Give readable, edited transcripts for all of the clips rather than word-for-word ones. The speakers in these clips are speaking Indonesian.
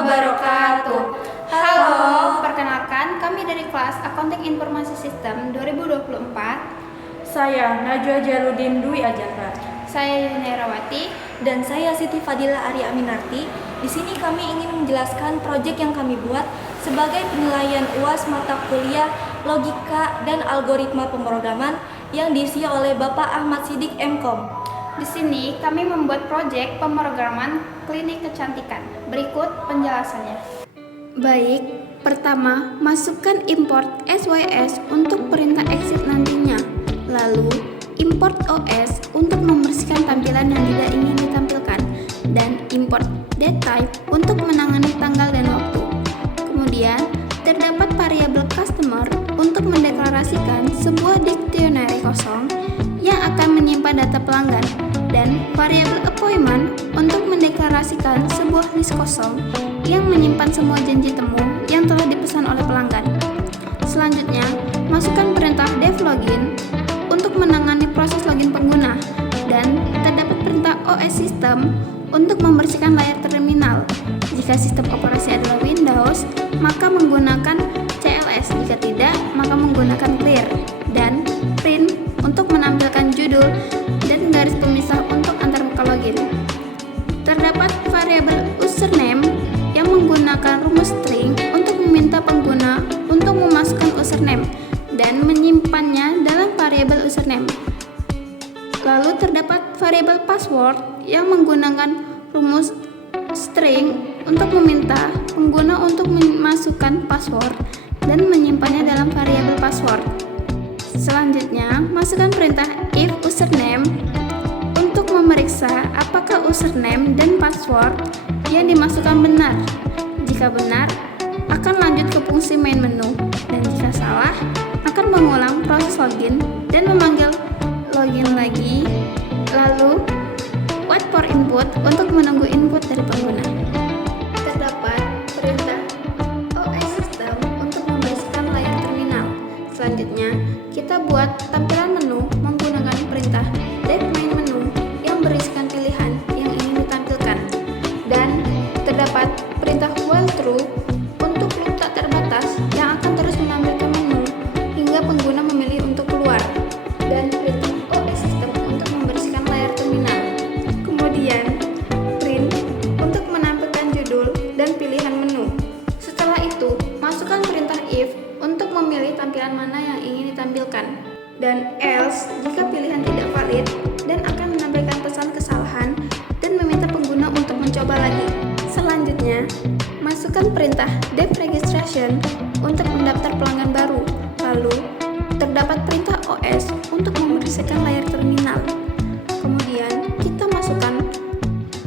wabarakatuh. Halo, perkenalkan kami dari kelas Accounting Informasi Sistem 2024. Saya Najwa Jaludin Dwi Ajatra. Saya Yuni Rawati. Dan saya Siti Fadila Ari Aminarti. Di sini kami ingin menjelaskan proyek yang kami buat sebagai penilaian UAS mata kuliah Logika dan Algoritma Pemrograman yang diisi oleh Bapak Ahmad Sidik MKom. Di sini kami membuat proyek pemrograman klinik kecantikan. Berikut penjelasannya. Baik, pertama, masukkan import SYS untuk perintah exit nantinya. Lalu, import OS untuk membersihkan tampilan yang tidak ingin ditampilkan. Dan import datetype untuk menangani tanggal dan waktu. Kemudian, terdapat variabel customer untuk mendeklarasikan sebuah dictionary kosong yang akan menyimpan data pelanggan, dan variabel appointment untuk mendeklarasikan sebuah list kosong yang menyimpan semua janji temu yang telah dipesan oleh pelanggan. Selanjutnya, masukkan perintah devlogin untuk menangani proses login pengguna, dan terdapat perintah OS system untuk membersihkan layar terminal. Jika sistem operasi adalah Windows, maka menggunakan CLS, jika tidak, maka menggunakan clear, dan print untuk menampilkan judul dan garis pemisah untuk antarmuka login. Terdapat variabel username yang menggunakan rumus string untuk meminta pengguna untuk memasukkan username dan menyimpannya dalam variabel username. Lalu terdapat variabel password yang menggunakan rumus string untuk meminta pengguna untuk memasukkan password dan menyimpannya dalam variabel password. Selanjutnya, masukkan perintah if username untuk memeriksa apakah username dan password yang dimasukkan benar. Jika benar, akan lanjut ke fungsi main menu, dan jika salah, akan mengulang proses login dan memanggil login lagi. Lalu, wait for input untuk menunggu input dari pengguna. Terdapat perintah OS system untuk membersihkan layar terminal. Selanjutnya, kita buat tampilan menu menggunakan perintah dev main menu yang berisikan pilihan yang ingin ditampilkan, dan terdapat perintah while true untuk loop tak terbatas yang akan terus menampilkan menu hingga pengguna memilih untuk keluar, dan perintah OS system untuk membersihkan layar terminal. Kemudian print untuk menampilkan judul dan pilihan menu. Setelah itu, masukkan perintah if untuk memilih tampilan mana yang ingin ditampilkan, dan else jika pilihan tidak valid, dan akan menampilkan pesan kesalahan dan meminta pengguna untuk mencoba lagi. Selanjutnya, masukkan perintah dev registration untuk mendaftar pelanggan baru. Lalu, terdapat perintah OS untuk membersihkan layar terminal. Kemudian, kita masukkan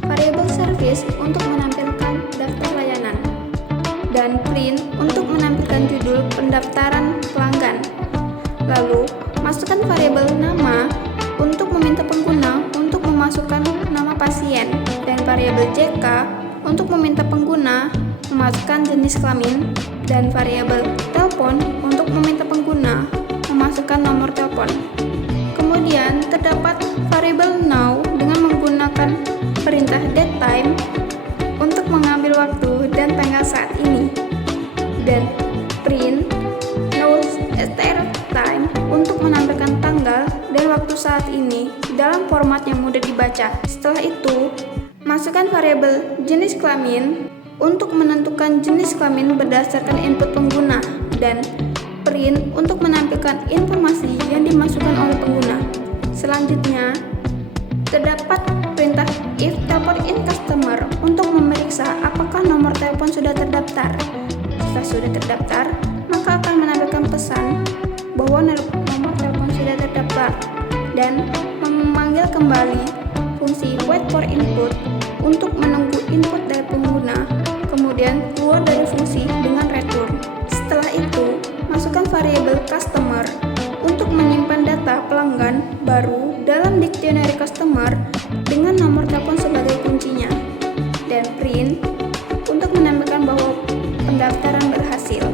variabel service untuk menampilkan daftar layanan, dan print untuk menampilkan judul pendaftaran pelanggan. Lalu, masukkan variabel nama untuk meminta pengguna untuk memasukkan nama pasien, dan variabel JK untuk meminta pengguna memasukkan jenis kelamin, dan variabel telepon untuk meminta pengguna memasukkan nomor telepon. Kemudian, terdapat variabel now dengan menggunakan perintah datetime untuk mengambil waktu dan tanggal saat ini, dan print now start time untuk menampilkan tanggal dan waktu saat ini dalam format yang mudah dibaca. Setelah itu, masukkan variabel jenis kelamin untuk menentukan jenis kelamin berdasarkan input pengguna, dan print untuk menampilkan informasi yang dimasukkan oleh pengguna. Selanjutnya, terdapat perintah if telepon in customer untuk memeriksa apakah nomor telepon sudah terdaftar. Jika sudah terdaftar, maka akan menampilkan pesan bahwa nomor telepon sudah terdaftar, dan memanggil kembali fungsi wait for input untuk menunggu input dari pengguna, kemudian keluar dari fungsi dengan return. Setelah itu, masukkan variabel customer untuk menyimpan data pelanggan baru dalam dictionary customer dengan nomor telepon sebagai kuncinya, dan print untuk menampilkan bahwa pendaftaran berhasil.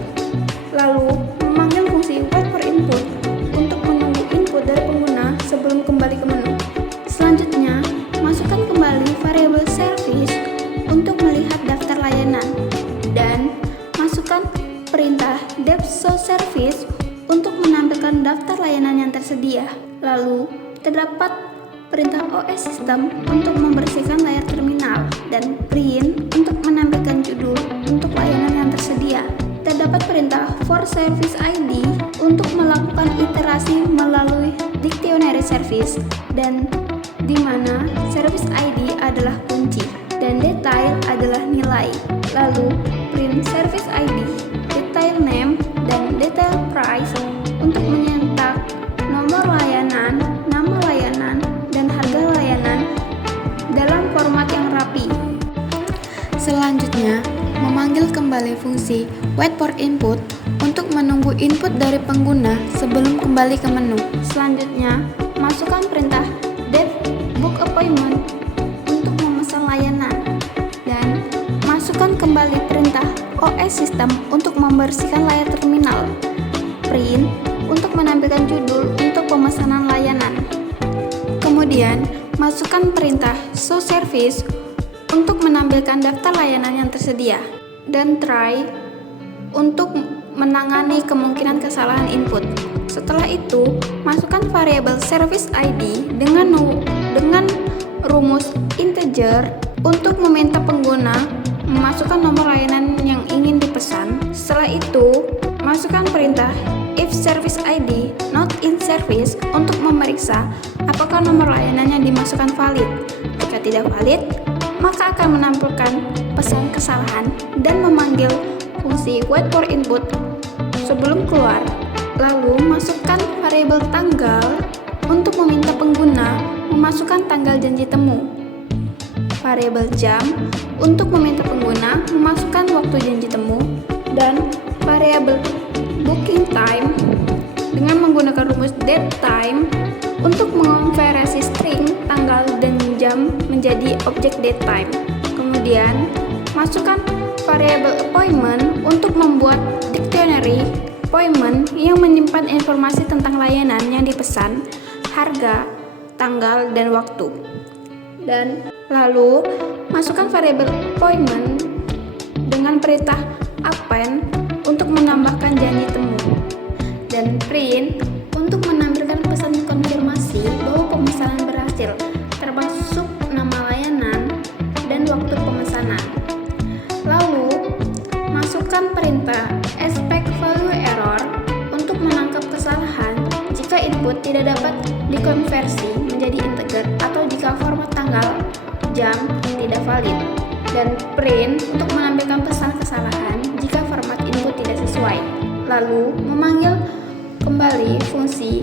Lalu, memanggil fungsi wait for input untuk menunggu input dari pengguna sebelum kembali ke menu. Selanjutnya, masukkan kembali variabel service untuk melihat daftar layanan. tersedia. Lalu, terdapat perintah OS System untuk membersihkan layar terminal dan print untuk menampilkan judul untuk layanan yang tersedia. Terdapat perintah for service ID untuk melakukan iterasi melalui dictionary service dan di mana service ID adalah kunci dan detail adalah nilai. Lalu print service ID, detail name, dan detail price untuk menyetak nomor layanan, nama layanan, dan harga layanan dalam format yang rapi. Selanjutnya, memanggil kembali fungsi wait for input untuk menunggu input dari pengguna sebelum kembali ke menu. Selanjutnya, masukkan perintah dev book appointment untuk memesan layanan dan masukkan kembali perintah OS System untuk membersihkan layar terminal, print untuk menampilkan judul untuk pemesanan layanan. Kemudian, masukkan perintah show service untuk menampilkan daftar layanan yang tersedia, dan try untuk menangani kemungkinan kesalahan input. Setelah itu, masukkan variabel service ID dengan rumus integer untuk meminta pengguna memasukkan nomor layanan yang ingin dipesan. Setelah itu, masukkan perintah if service ID not in service untuk memeriksa apakah nomor layanan yang dimasukkan valid. Jika tidak valid, maka akan menampilkan pesan kesalahan dan memanggil fungsi wait for input sebelum keluar. Lalu masukkan variabel tanggal untuk meminta pengguna memasukkan tanggal janji temu. Variabel jam untuk meminta pengguna memasukkan waktu janji temu, dan variabel booking time dengan menggunakan rumus datetime untuk mengonversi string tanggal dan jam menjadi objek datetime. Kemudian, masukkan variabel appointment untuk membuat dictionary appointment yang menyimpan informasi tentang layanan yang dipesan, harga, tanggal, dan waktu. Dan lalu, masukkan variabel appointment dengan perintah append untuk menambahkan janji temu, dan print untuk menampilkan pesan konfirmasi bahwa pemesanan berhasil, termasuk nama layanan dan waktu pemesanan. Lalu, masukkan perintah expect value error untuk menangkap kesalahan jika input tidak dapat dikonversi menjadi integer atau jika format tanggal, jam tidak valid, dan print untuk menampilkan pesan kesalahan jika format input tidak sesuai. Lalu, memanggil kembali fungsi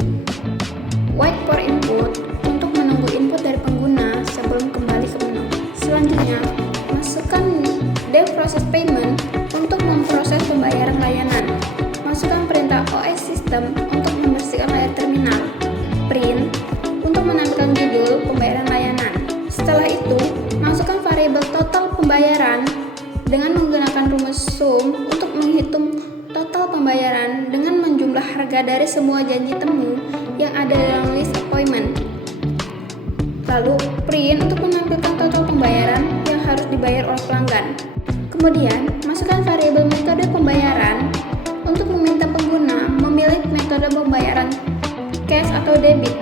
wait for input untuk menunggu input dari pengguna sebelum kembali ke menu. Selanjutnya, masukkan dev process payment untuk memproses pembayaran layanan. Masukkan perintah OS System untuk membersihkan layar terminal, print untuk menampilkan judul pembayaran layanan. Setelah itu, masukkan variabel total pembayaran dengan menggunakan rumus sum untuk menghitung total pembayaran dengan menjumlah harga dari semua janji temu yang ada dalam list appointment. Lalu, print untuk menampilkan total pembayaran yang harus dibayar oleh pelanggan. Kemudian, masukkan variabel metode pembayaran untuk meminta pengguna memilih metode pembayaran cash atau debit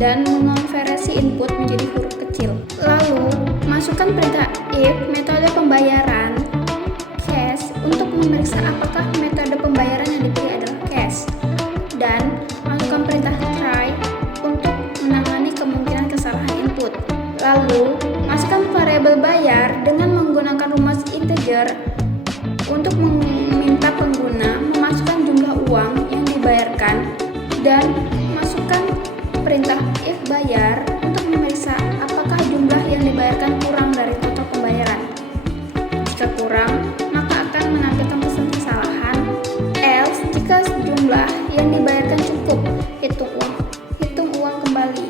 dan mengonversi input menjadi huruf kecil. Lalu, masukkan perintah if metode pembayaran cash untuk memeriksa apakah metode pembayaran yang dipilih adalah cash, dan masukkan perintah try untuk menangani kemungkinan kesalahan input. Lalu, masukkan variabel bayar dengan menggunakan rumus integer untuk meminta pengguna memasukkan jumlah uang yang dibayarkan, dan masukkan perintah if bayar untuk memeriksa apakah jumlah yang dibayarkan kurang dari total pembayaran. Jika kurang, maka akan menampilkan pesan kesalahan. Else, jika jumlah yang dibayarkan cukup, hitung uang kembali.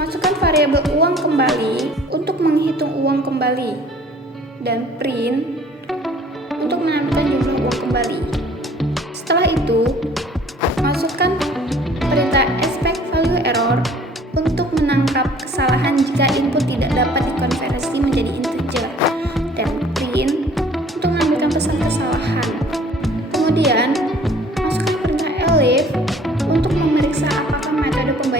Masukkan variabel uang kembali untuk menghitung uang kembali, dan print untuk menampilkan jumlah uang kembali. Setelah itu, masukkan perintah expect value error untuk menangkap kesalahan jika input tidak dapat dikonversi menjadi integer, dan print untuk menampilkan pesan kesalahan. Kemudian, masukkan perintah elif untuk memeriksa apakah metode pembayaran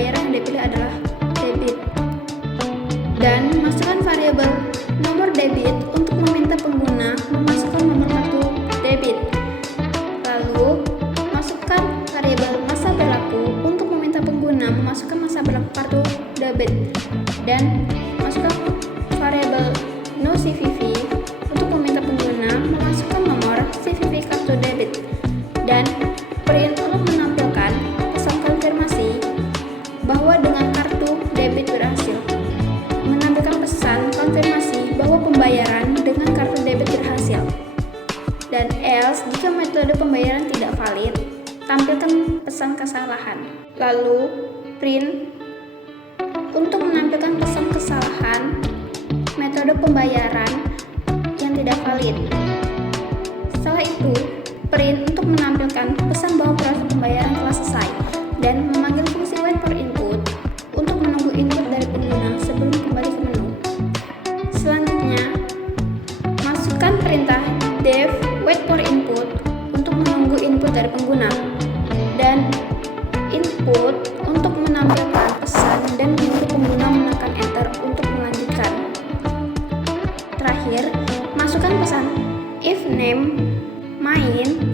masukkan variabel noCVV untuk meminta pengguna memasukkan nomor CVV kartu debit, dan print untuk menampilkan pesan konfirmasi bahwa dengan kartu debit berhasil. Menampilkan pesan konfirmasi bahwa pembayaran dengan kartu debit berhasil. Dan else jika metode pembayaran tidak valid, tampilkan pesan kesalahan. Lalu print untuk menampilkan pesan kesalahan metode pembayaran yang tidak valid. Setelah itu, print untuk menampilkan pesan bahwa proses pembayaran telah selesai dan memanggil fungsi wait for input untuk menunggu input dari pengguna sebelum kembali ke menu. Selanjutnya, masukkan perintah def wait for input untuk menunggu input dari pengguna, dan input untuk menampilkan pesan dan menunggu pengguna menekan enter untuk melanjutkan. Terakhir, masukkan pesan if name main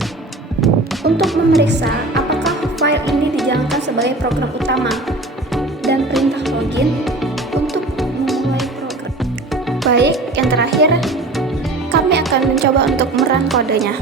untuk memeriksa apakah file ini dijalankan sebagai program utama, dan perintah login untuk memulai program. Baik, yang terakhir kami akan mencoba untuk merun kodenya.